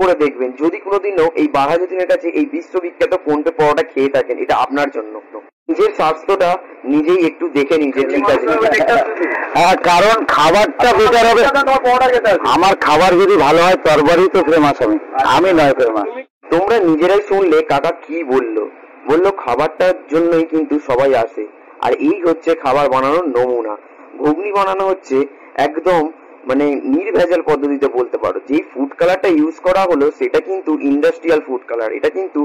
করে দেখবেন, যদি কোনোদিনও এই বাঘাযতীনের কাছে এই বিশ্ববিখ্যাত ফোনপে পরোটা খেয়ে থাকেন, এটা আপনার জন্য। নিজের স্বাস্থ্যটা নিজেই একটু দেখে নিজে ঠিক আছে। কারণ খাবারটা বেটার হবে। আমার খাবার যদি ভালো হয় তরবারি তো ফেমাস হবে, আমি নয় ফেমাস। তোমরা নিজেরাই শুনলে কাকা কি বললো খাবারটার জন্যই কিন্তু সবাই আসে। আর এই হচ্ছে খাবার বানানোর নমুনা। ঘুগনি বানানো হচ্ছে একদম মানে নির্ভেজাল পদ্ধতিতে বলতে পারো। যেই ফুড কালারটা ইউজ করা হলো সেটা কিন্তু ইন্ডাস্ট্রিয়াল ফুড কালার। এটা কিন্তু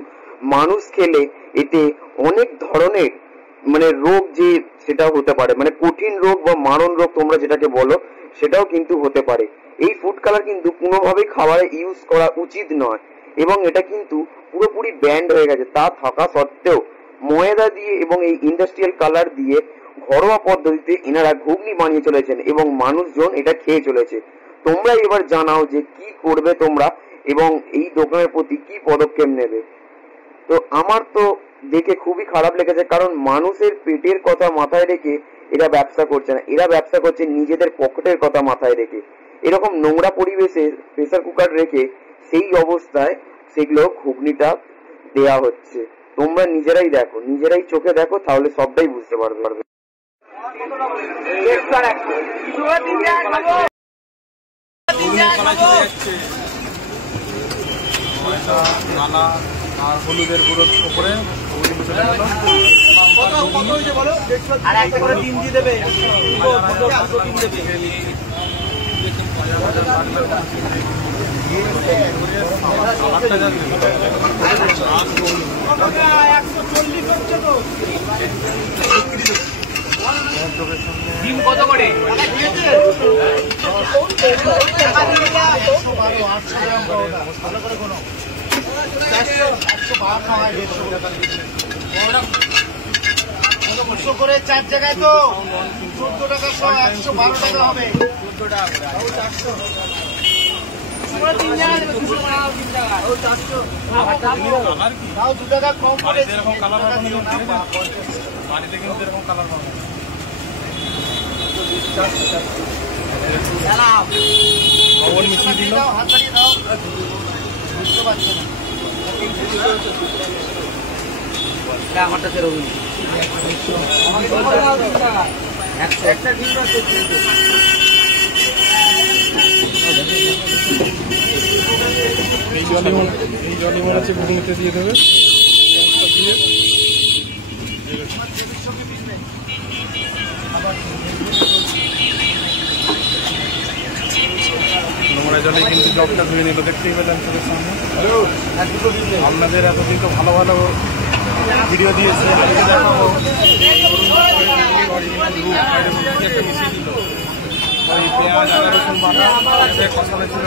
মানুষ খেলে এতে অনেক ধরনের মানে রোগ যে সেটা হতে পারে, মানে কঠিন রোগ বা মারণ রোগ তোমরা যেটাকে বলো, সেটাও কিন্তু হতে পারে। এই ফুড কালার কিন্তু কোনোভাবেই খাবারে ইউজ করা উচিত নয় এবং এটা কিন্তু পুরোপুরি ব্যান্ড হয়ে গেছে। তা থাকা সত্ত্বেও ময়দা দিয়ে এবং এই ইন্ডাস্ট্রিয়াল কালার দিয়ে ঘরোয়া পদ্ধতিতে এনারা ঘুগনি বানিয়ে চলেছেন এবং মানুষজন এটা খেয়ে চলেছে। তোমরা এবার জানাও যে কি করবে তোমরা এবং এই দোকানের প্রতি কি পদক্ষেপ নেবে। তো আমার তো দেখে খুবই খারাপ লেগেছে, কারণ মানুষের পেটের কথা মাথায় রেখে এরা ব্যবসা করছে না, এরা ব্যবসা করছে নিজেদের পকেটের কথা মাথায় রেখে। এরকম নোংরা পরিবেশে প্রেসার কুকার রেখে সেই অবস্থায় সেগুলো ঘুগনিটা দেয়া হচ্ছে। তোমরা নিজেরাই দেখো, নিজেরাই চোখে দেখো, তাহলে সবটাই বুঝতে পারবে। হলুদের গুঁড়োর উপরে আর একটা করে ডিম দিয়ে দেবে, ডিম কত করে? করে 4 জায়গায় তো 14 টাকা 112 টাকা হবে। 14 টাকা করে 3 জায়গায় দেবে 200 টাকা 3 জায়গায় 400 তাও 2 টাকা কম করে। এরকম কালার পাবেন বাড়িতে কিন্তু এরকম কালার পাবেন। খবর মিশিয়ে দিল, হাত বাড়িয়ে দাও, বুঝতে পারছি না আমারটা সেরকম একটা ডিম আছে। এই জলই মনে হচ্ছে ঘুগনিতে দিয়ে দেবে দিয়ে নোংরা জলে কিন্তু জবটা ধুয়ে নিল, দেখতেই পেলাম চোখের সামনে। আপনাদের এতদিন তো ভালো ভালো ভিডিও দিয়েছে, আজকে দেখাবো একটা মিশিয়ে দিল। ওই পেঁয়াজ আদা রসুন বাটা কষানো ছিল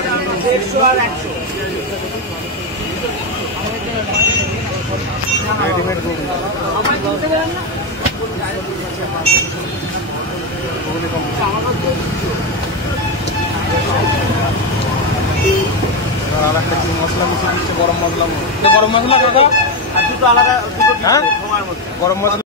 রেডিমেড ঘুগনি আর একটা কি মশলা মিশিয়ে দিচ্ছে, গরম মশলা। গরম মশলা দাদা আর দুটো আলাদা, হ্যাঁ গরম মশলা।